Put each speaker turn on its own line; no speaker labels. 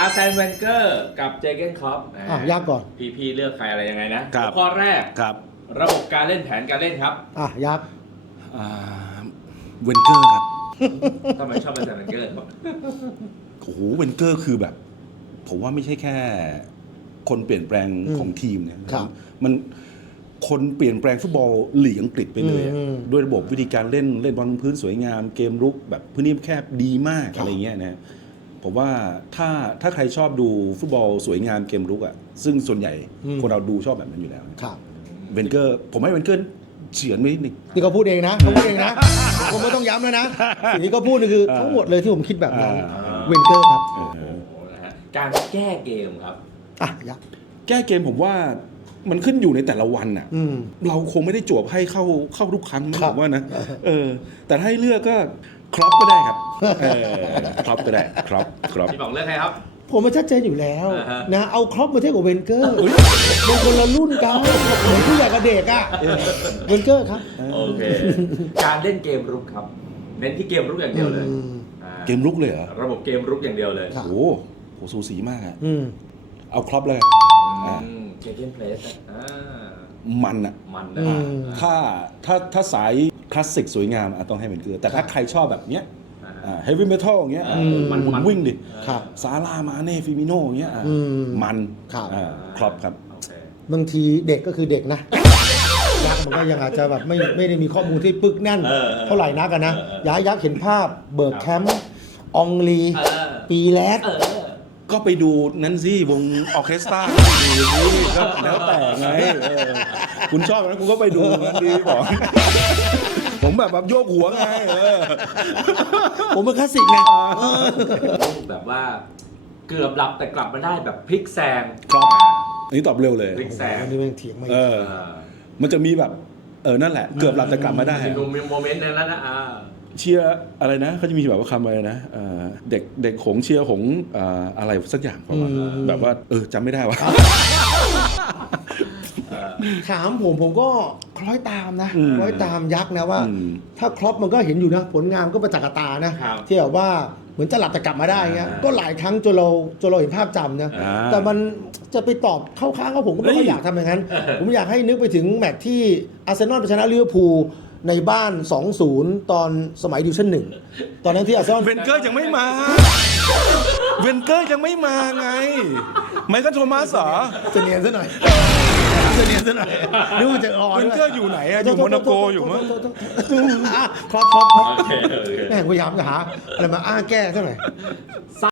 อาร์เซนเวนเกอร์กับเจเกนคล็อป
ยากก่อน
พี่เลือกใครอะไรยังไงนะ
ครับ
ข้อแรก
ครับ
ระบบการเล่นแผนการเล่นครับ
ยาก
เวนเกอร์ครับ
ทำไมชอบอาร์เซนเวนเกอร์ครับ
โอ้โหเวนเกอร์คือแบบ ผมว่าไม่ใช่แค่คนเปลี่ยนแปลงของทีมนะครับ มันคนเปลี่ยนแปลงฟุตบอลลีกอังกฤษไปเลยด้วยระบบวิธีการเล่นบอลพื้นสวยงามเกมรุกแบบพื้นที่แคบดีมากอะไรเงี้ยนะผมว่าถ้าใครชอบดูฟุตบอลสวยงามเกมรุกอ่ะซึ่งส่วนใหญ่คนเราดูชอบแบบนั้นอยู่แล้วเวนเกอร์ผมให้เวนเกอร์เฉือนไปนิดนึง
นี่เขาพูดเองนะเขาพูดเองนะผมไม่ต้องย้ำแล้วนะสิ่งที่เขาพูดนี่คือทั้งหมดเลยที่ผมคิดแบบนั้นเวนเกอร์ครับ
การแก้เกมครับ
ยาก
แก้เกมผมว่ามันขึ้นอยู่ในแต่ละวันน่ะเราคงไม่ได้จวบให้เข้าทุกครั้งผมว่านะแต่ถ้าให้เลือกก็ครอปก็ได้ครับครอปก็ได้ครอป
พี่บอกเลือกใครครับ
ผมมันชัดเจนอยู่แล้วนะเอาครอปมาเทียบกับเวนเกอร์มันคนละรุ่นกันเหมือนผู้ใหญ่กับเด็กเวนเกอร์ครับ
โอเคการเล่นเกมรุกครับเน้นที่เกมรุกอย่างเดียวเลย
เกมรุกเลยเหรอ
ระบบเกมรุกอย่างเดียวเลย
โอ้โหสูสีมากเอาครอปเลย
เกมเพลส
มันนะถ้าสายคลาสสิกสวยงามต้องให้เวนเกอร์แต่ถ้าใครชอบแบบเนี้ยเฮฟวี่เมทัลอย่างเงี้ยมันวิ่งดิซาร่ามาเน่ฟิมิโน่อย่างเงี้ยมันครอปครับ
บางทีเด็กก็คือเด็กนะยักษ์มันก็ยังอาจจะแบบไม่ได้มีข้อมูลที่ปึกแน่นเท่าไหร่นักนะยักษ์เห็นภาพเบิร์กแคมป์องลีปีแรก
ก็ไปดูนั่นสิวงออร์เคสตราดูนี่ก็แล้วแต่ไงคุณชอบนั้นคุณก็ไปดูนั่นดีบอกผมแบบโยกหัวไง
ผมเป็นคลาสสิกไง
แบบว่าเกือบหลับแต่กลับมาได้แบบพลิกแซง
ครับอันนี้ตอบเร็วเลย
พลิกแซง
นี่มันเถียงมา
มันจะมีแบบนั่นแหละเกือบหลับแต่กลับมาได้
มีโมเมนต์นั้นนะ
เชียร์อะไรนะเขาจะมีแบบว่าคำอะไรนะเด็กหงเชียร์หงอะไรสักอย่างประมาณแบบว่าจำไม่ได้ว่า
ถามผมก็คล้อยตามนะคล้อยตามยักษ์นะว่าถ้าครอปมันก็เห็นอยู่นะผลงานก็ประจักษ์ตานะที่แบบว่าเหมือนจะหลับแต่กลับมาได้เงี้ยก็หลายครั้งจนเราเห็นภาพจำนะแต่มันจะไปตอบเข้าข้างเขาผมก็ไม่อยากทำอย่างนั้นผมอยากให้นึกไปถึงแมตช์ที่อาร์เซนอลไปชนะลิเวอร์พูลในบ้าน 2-0 ตอนสมัยดิวิชั่น 1ตอนนั้นที่อาร์เซนอล
เวนเกอร์ยังไม่มาเวนเกอร์ยังไม่มาไงไมเคิลโทมัสเหรอ
จะเนียนซะหน่อยนึกว่าจะ
เวนเกอร์อยู่ไหนอยู่โมนาโกอยู่มั้ง
ครอปแม่งพยายามจะหาอะไรมาอ้างแก้ซะหน่อย